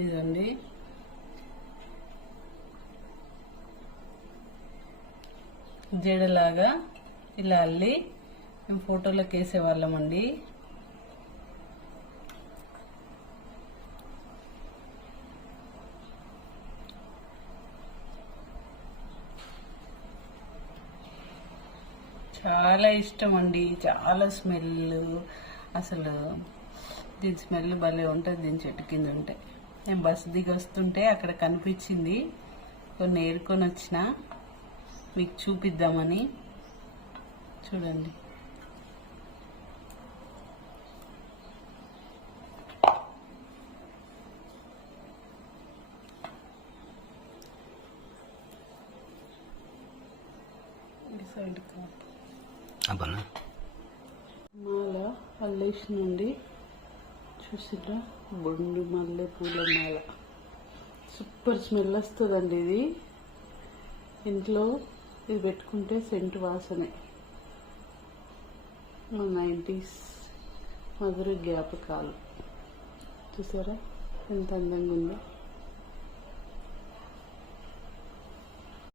ఇదండి. జడలాగా ఇలా అల్లి మేము ఫోటోలకు వేసేవాళ్ళమండి చాలా ఇష్టం అండి. చాలా స్మెల్ అసలు దీని స్మెల్ భలే ఉంటుంది దీని చెట్టు కింద ఉంటే. నేను బస్సు దిగి వస్తుంటే అక్కడ కనిపించింది. కొన్ని ఏరుకొని వచ్చిన. మీకు చూపిద్దామని. చూడండి. మాల అల్లేసి నుండి చూసిరా బొండు మల్లె పూల మాల. సూపర్ స్మెల్ వస్తుందండి ఇది. ఇంట్లో ఇది పెట్టుకుంటే సెంటు వాసనే. మా నైంటీస్ మధుర జ్ఞాపకాలు. చూసారా? ఎంత అందంగా ఉందో.